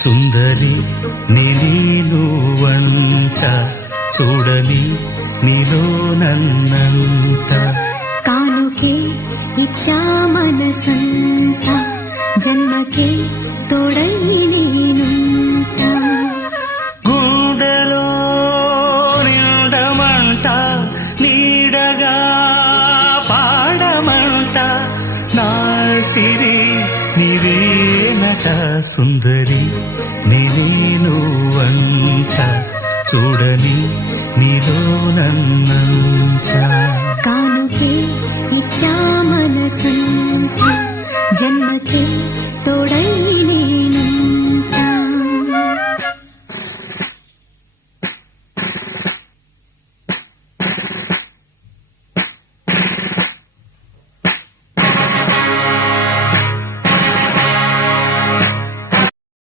సుందరి నేను వంట చూడని నీలో నన్నంట కానుకే ఇచ్చా మనసంత జన్మకే తోడై నేనుంట గుండెలో నిండమంట నీడగా పాడమంట నా సిరి నీవేనట సుందరి నేను వంట చూడని నీలో నన్నంత కానుకే ఇచ్చా మనసంత జన్మకే తోడై